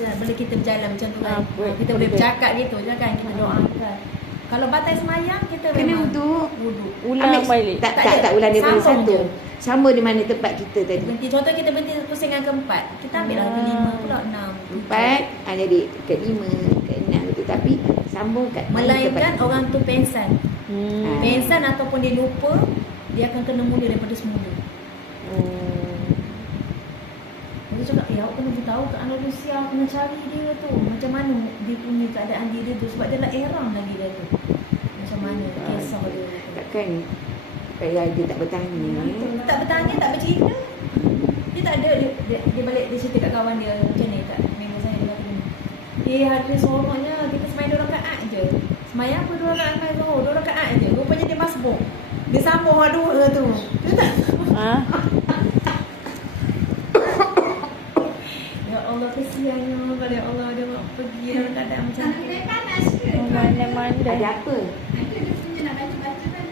kan. Boleh kita berjalan macam tu kan. Boleh. Kita boleh bercakap gitu je kan. Kita doakan. Kalau batal semayang kita Kena memang wuduk. Ulang balik. Tak ulang daripada Sambung satu. je. Sama di mana tempat kita tadi. Berhenti. Contoh kita berhenti pusingan keempat. Kita ambil lagi 5 pula 6. 4, jadi ke 5, ke 6 gitu. Tapi sambung kat mana Melainkan tempat. orang tu pengsan. Pengsan ataupun dia lupa, dia akan kena mula daripada semula. Dia cakap, awak kena beritahu ke Andalusia, kena cari dia tu. Macam mana dia punya keadaan diri tu. Sebab dia nak ihram lagi dia tu. Macam mana kisah dia tu. Takkan kayak dia tak bertanya. Tak bertanya, tak bercerita. Dia tak ada, dia balik, dia cerita kat kawan dia macam ni, kat member saya, dia kata ni. Hari seronoknya kita semayang 2 rakaat je. Semayang apa 2 rakaat main Zohor, 2 rakaat je. Rupanya dia masbuk. Dia sambung hal 2 tu. Dia tak. Ya Allah, kesiannya. Kalau ya Allah dia nak pergi dalam keadaan macam tu. Mana-mana. Ada apa? Ada dia punya nak baca-baca kan.